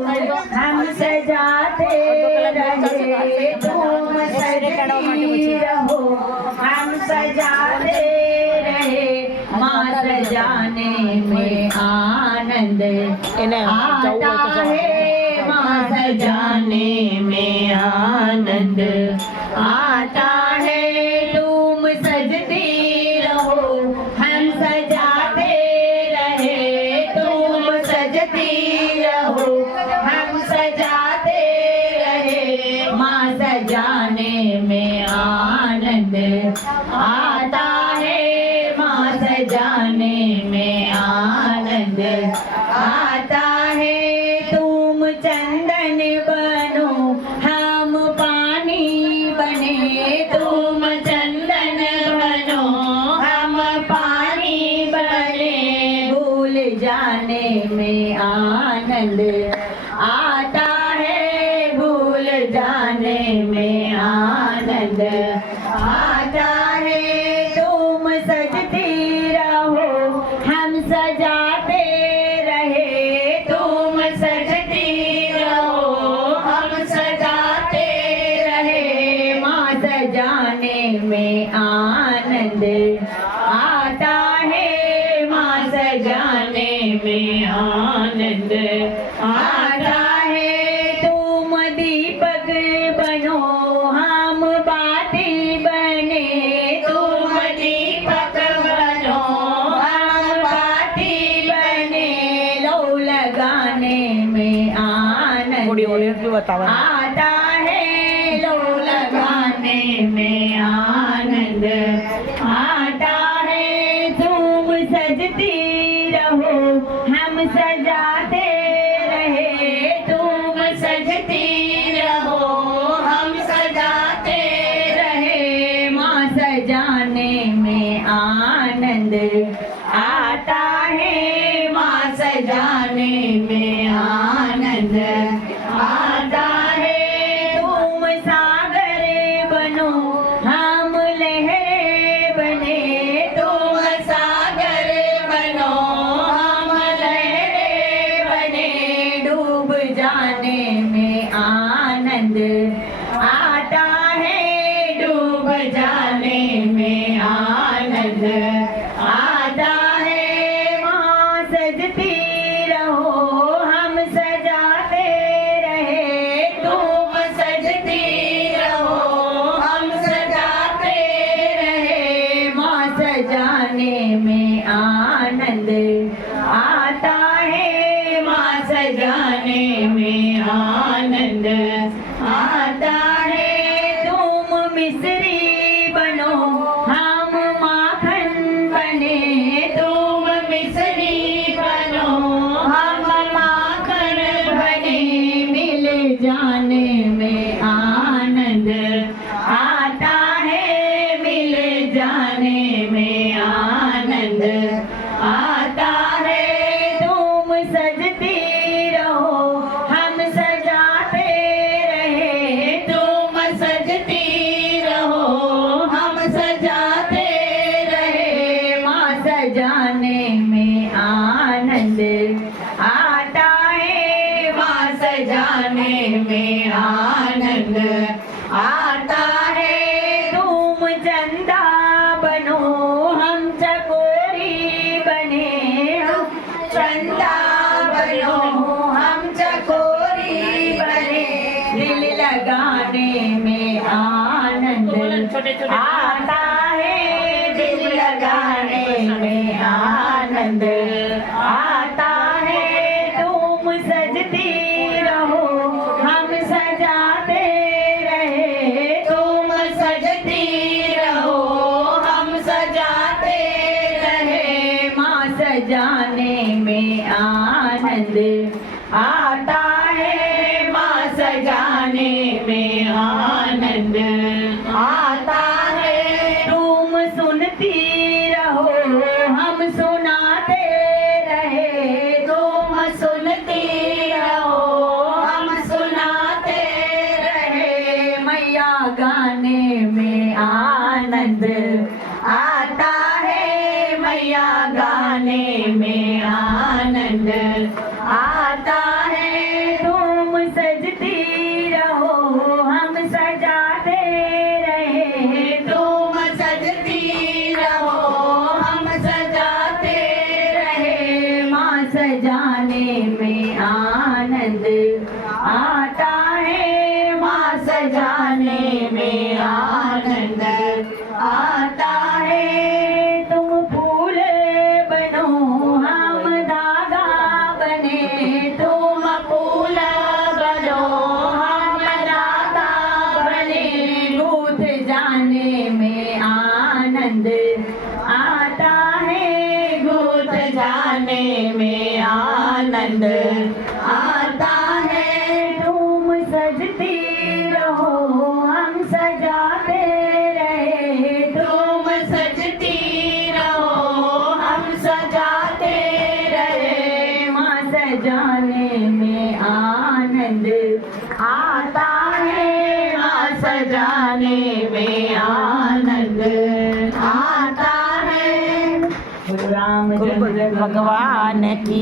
हम सजाते रहे तुम सजती रहो, हम सजाते रहे माँ सजाने में आनंद आता है, माँ सजाने में आनंद आता है। तुम सजती रहो हम सजाते रहे, तुम सजती रहो हम सजाते रहे माँ सजाने में आनंद आता है, माँ सजाने में आनंद आता है। तुम चंदन बनो हम पानी बने, तुम चंदन बनो हम पानी बने, भूल जाने में आनंद आता है, भूल जाने में आनंद आता है। तुम सजती रहो हम सजाते रहे, तुम सजती रहो हम सजाते रहे माँ सजाने में आनंद आता है, माँ सजाने में आनंद आता है। तुम दीपक बनो हम बाती बने, तुम दीपक बनो हम बाती बने, लो लगाने में आनंद आता है, लो लगाने में आनंद आता है। तुम सजती रहो हम सजाते रहे, तुम सजती रहो हम सजाते रहे माँ सजाने में आनंद आता है, माँ सजाने में आनंद आता है। तुम सागर बनो हम लहरें बने, तुम सागर बनो हम लहरें बने, डूब जाने में आनंद आता है, डूब जाने में आनंद आता है। माँ सजती रहो हम सजाते रहे, तुम सजती रहो हम सजाते रहे माँ सजाने में आनंद आता है, माँ सजाने में आनंद आता है। तुम मिस्री बनो हम माखन बने, तुम मिस्री बनो हम माखन बने, मिल जाने में आनंद आता है, मिल जाने में आनंद आता है। तुम सजती रहो हम सजाते रहे, तुम सजती रहो हम सजाते रहे माँ सजाने में आनंद आता है, माँ सजाने में आनंद आता है। तुम चंदा बनो हम चकोरी बने, हम चंदा बनो हम चकोरी बने, दिल लगाने में आनंद आता है, दिल लगाने में आनंद आता है। तुम सजती रहो हम सजाते रहे, तुम सजती रहो हम सजाते रहे माँ सजाने में आनंद आता है, माँ सजाने में आनंद आता है। तुम सुनती रहो हम सुनाते रहे, तुम सुनती रहो हम सुनाते रहे मैया गाने में आनंद आता है, मैया गाने में आनंद आता है। आनंद आता है माँ सजाने में आनंद आता है। तुम फूल बनो हम धागा बने, तुम फूल बनो हम धागा बने, गूंथ जाने में आनंद आता है, गूंथ जाने में आनंद आता है। तुम सजती रहो हम सजाते रहे, तुम सजती रहो हम सजाते रहे, माँ सजाने में आनंद आता है, माँ सजाने में आनंद आता है। रामचंद्र भगवान की